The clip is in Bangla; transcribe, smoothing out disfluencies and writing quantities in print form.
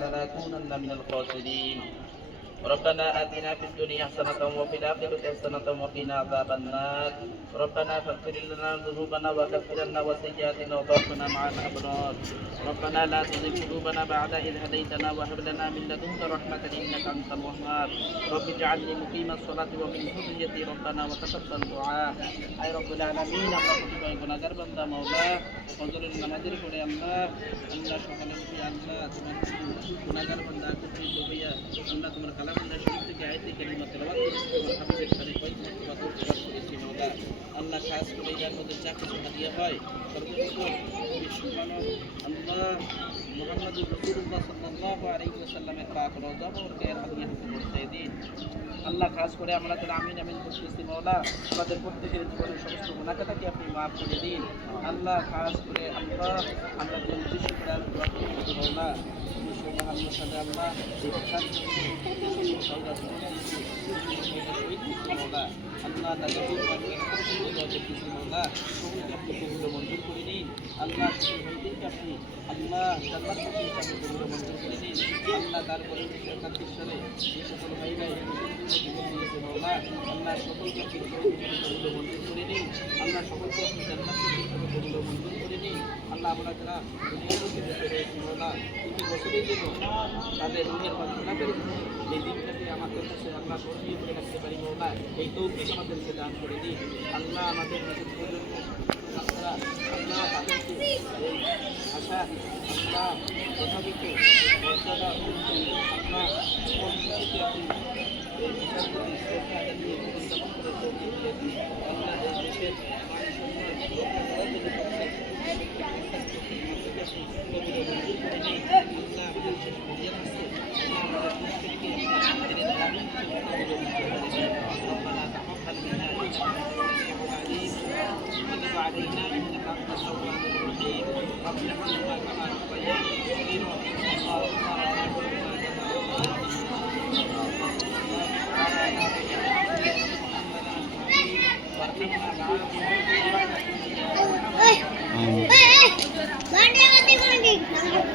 لنكونن من الخاسرين. ربنا آتنا في الدنيا حسنة وفي الآخرة حسنة وقنا عذاب النار. ربنا فاغفر لنا ذنوبنا وكفر عنا وسيئاتنا وتوفنا مع الأبرار. ربنا لا تزغ قلوبنا بعد إذ هديتنا وهب لنا من لدنك رحمة إنك أنت الوهاب. رب اجعلني مقيم الصلاة ومن ذريتي ربنا وتقبل دعاء. أي رب العالمين আমরা প্রতিটি গুনাহগার বান্দা মাওলা ফজরের নামাজের পরে আল্লাহ সকালে উঠে আল্লাহ তোমার গুনাহগার বান্দা একত্রিত হইয়া আল্লাহ তোমার কালামুল্লাহ শরীফ থেকে আয়াতে কালিমা তেলাওয়াত করেছি তোমার হাবিবের শানে কয়েকটি ইবাদত করেছি মাওলা। আল্লাহ খাস করে যার মধ্যে যা কিছু হাদিয়া হয় সর্বপ্রথম বিশ্বমানব আল্লাহ মুহাম্মদুর রাসূলুল্লাহ সাল্লাল্লাহু আলাইহি ওয়াসাল্লামের পাক রওজা মুবারকে হাদিয়া হাতে পৌঁছে দিন। আল্লাহ খাস করে আমরা তার আমিন আমিন করতেছি মাওলা। আমাদের প্রত্যেকের জীবনের সমস্ত গুনাহটাকে আপনি মাফ করে দিন আল্লাহ। খাস করে আল্লাহ আমরা যে উদ্দেশ্য করে দোয়া করতেছি মাওলা আল্লাহ সাথে আল্লাহ আল্লাহ তাকে করতেছি মাওলা। সকলকে আপনি কবুল মঞ্জুর করে নিন আল্লাহ। সকলকে আপনি আল্লাহ জান্নাত আপনি কবুল মঞ্জুর করে নিন আল্লাহ। তারপরে একাত্তর সালে যে সকল ভাইরা জীবন দিয়েছে মাওলা আল্লাহ সকলকে আপনি কবুল মঞ্জুর করে নিন আল্লাহ। সকলকে আপনি জান্নাত কবুল মঞ্জুর করে নিন আল্লাহ। আমরা যারা দুনিয়ার মধ্যে বেঁচে রয়েছি মাওলা প্রতি বছরের জন্য তাদের রুহের মাধ্যমে এই দিনটাকে আমাদের কাছে আল্লাহ সরিয়ে করে রাখতে পারি মাওলা। এই তৌফিক আমাদেরকে দান করে দিন আল্লাহ। আমাদের নতুন প্রজন্ম আপনারা আল্লাহ তাদেরকে এই আশা আল্লাহ যথাযথ মর্যাদা আল্লাহ সকলকে আপনি এই বিচার প্রতি শ্রদ্ধা জানিয়ে জীবনযাপন করে তৌফিক দিয়ে দিন আল্লাহ। এই দেশের علينا انك انت التواب الرحيم. رب ارحمنا كما ربياني صغيرا. اللهم